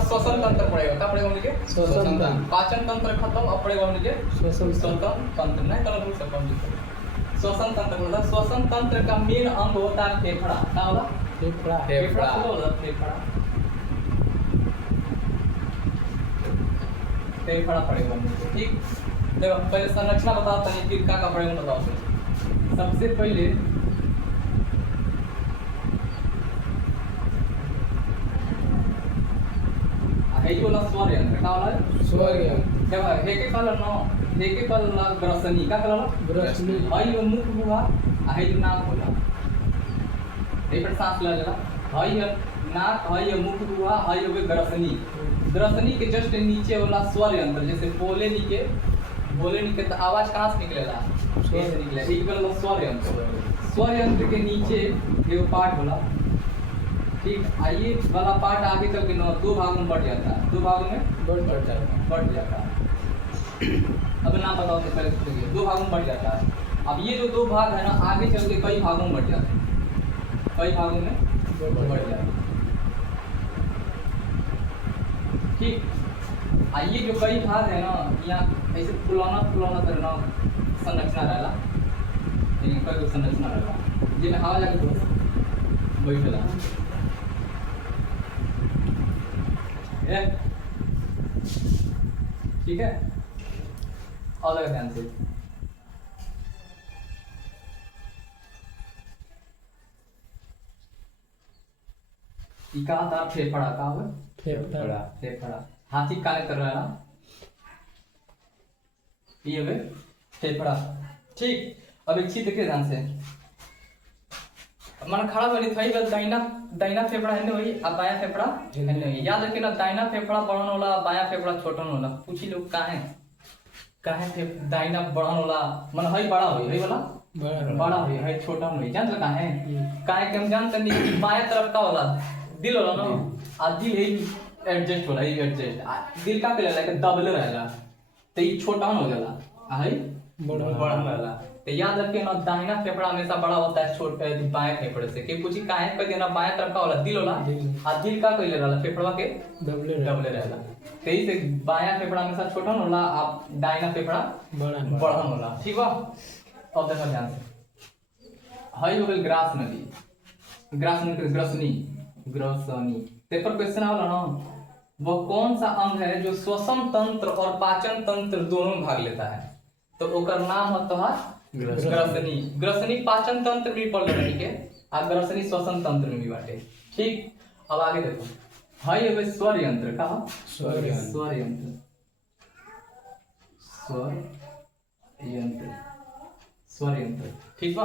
श्वसन तंत्र पड़ेगा, क्या पड़ेगा उनके? श्वसन तंत्र। पाचन तंत्र खत्म, अब पड़ेगा उनके श्वसन तंत्र। नहीं तो भूल सकता हूँ। श्वसन तंत्र बोला, श्वसन तंत्र का मेन अंग होता है फेफड़ा। क्या होला? फेफड़ा। फेफड़ा बोला, फेफड़ा। फेफड़ा पड़ेगा उनके, ठीक। देखो पहले संरचना बताओ तनी, फिर क्या पड़ेगा बताओ। सबसे पहले ये वाला स्वर यंत्र का वाला स्वर यंत्र। देखो हेके कलर नो, हेके कलर ग्रसनी का कलर ग्रसनी। हई वो मुख हुआ, हई नाक होला। ये पर सांस ले लेला। हई नाक, हई मुख हुआ, हई हो ग्रसनी। ग्रसनी के जस्ट नीचे वाला स्वर यंत्र, जैसे बोले नी के तो आवाज कहाँ से निकलेला? ऐसे निकले। एक वाला स्वर यंत्र, स्वर यंत्र के नीचे एगो पार्ट होला, ठीक। आइए वाला पार्ट आगे चल के दो भागों में बढ़ जाता है, दो भागों में बढ़ जाता है। अब नाम बताओ तो पहले देखिए, दो भागों में बढ़ जाता है। अब ये जो दो भाग है ना, आगे चल के कई भागों में बढ़ जाते हैं, कई भागों में बढ़ जाते हैं, ठीक। आइए जो कई भाग है ना, यहाँ ऐसे फुलाना तरह ना संरचना रहेला, कई संरचना रहेला, जिसमें हवा जाके बैठेला। ठीक है, और लगा ध्यान से। का था फेफड़ा, का हो फेफड़ा। फेफड़ा। हाथी काले कर रहा है ना, ये वे फेफड़ा, ठीक। अब एक चीज देखिए ध्यान से, मन खड़ा बनी थई बस दाहिना फेफड़ा है वही, अब बायां फेफड़ा है नहीं। याद रखिए ना, दाहिना फेफड़ा बड़न होला, बायां फेफड़ा छोटन होला। पूछी लोग काहे दाहिना बड़न होला, मन हई बड़ा होई, हई वाला बड़ा होई, हई छोटा होई। जान तो काहे के हम जानते नहीं कि बायां तरफ का होला दिल होला ना, आ दिल है एडजस्ट होला, ये एडजस्ट दिल का केला के दबले रहेला, तो ये छोटा हो जाला, हई बड़ा रहेला। तो याद रखिए ना, दाहिना फेफड़ा हमेशा बड़ा होता है छोटे बाएं फेफड़े से। कि पूछी काहे कह देना, बाएं तरफ का होला दिल होला, आ दिल का कइले रहला फेफड़वा के दबले रहेला। तेई से बायां फेफड़ा हमेशा छोटा होला, आप दाहिना फेफड़ा बड़ा होला, ठीक बा। अब देखो ध्यान से, हई हो गई ग्रास नदी, ग्रसनी। पेपर क्वेश्चन आवला ना, वो कौन सा अंग है जो श्वसन तंत्र और पाचन तंत्र दोनों में भाग लेता है? तो ओकर नाम है तोहार ग्रसनी। ग्रसनी पाचन तंत्र भी पढ़ लेनी के, आ ग्रसनी श्वसन तंत्र में भी बाटे, ठीक। अब आगे देखो, हई है स्वर यंत्र का, स्वर यंत्र, ठीक बा।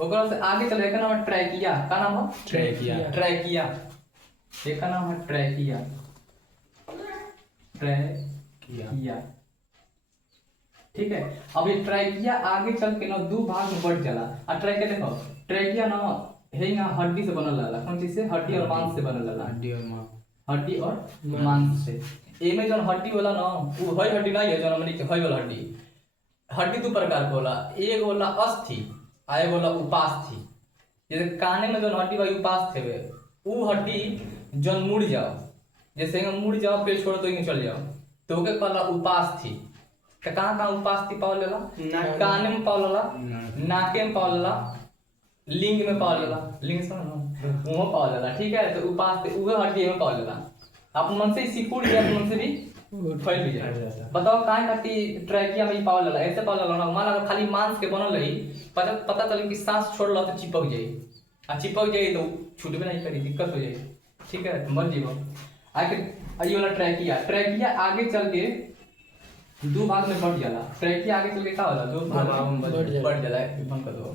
ओकरा से आगे चले, का नाम है ट्रैकिया। का नाम है? ट्रैकिया। एक का नाम है ट्रैकिया। ठीक है। अब ये ट्रैकिया आगे चल के ना दो भाग में बढ़ जाला। आ ट्रैकिया देखो, ट्रैकिया ना हेंगा हड्डी से बनल रहला। कौन चीज से? हड्डी और मांस से बनल रहला। हड्डी और मांस से। एमे जौन हड्डी होला ना, वो हई हड्डी नहीं है जौन हमनी के हई वाला हड्डी। हड्डी दो प्रकार के होला, एक होला अस्थि आ एक होला उपास्थि। जैसे काने में जौन हड्डी भाई उपास्थ है, वो हड्डी जौन मुड़ जाओ, जैसे मुड़ जाओ पेट छोड़ो तो ही चल जाओ, तो ओके कहला उपास्थि। कहाँ उपास्थि पावल जाला? काने में पावल जाला, नाके में पावल जाला, लिंग में पावल जाला, लिंग समझ लो वो पावल जाला, ठीक है। तो उपास्थि उहे हड्डी में पावल जाला। आप मन से सिकुड़ गया, मन से भी फैल भी जाए। बताओ काहे खातिर ट्रैकिया में पावल जाला? ऐसे पावल जाला ना, मान लो खाली मांस के बनल रही, पता चले कि सांस छोड़ला तो चिपक जाए, आ चिपक जाए तो छूटबे नहीं करी, दिक्कत हो जाए, ठीक है, मर जीवो। आखिर ये वाला ट्रैकिया आगे चल के दो भाग में बढ़ जाला। ट्रैकिया आगे चल के का होला? दो भाग में बढ़ जाला। बंद कर दो।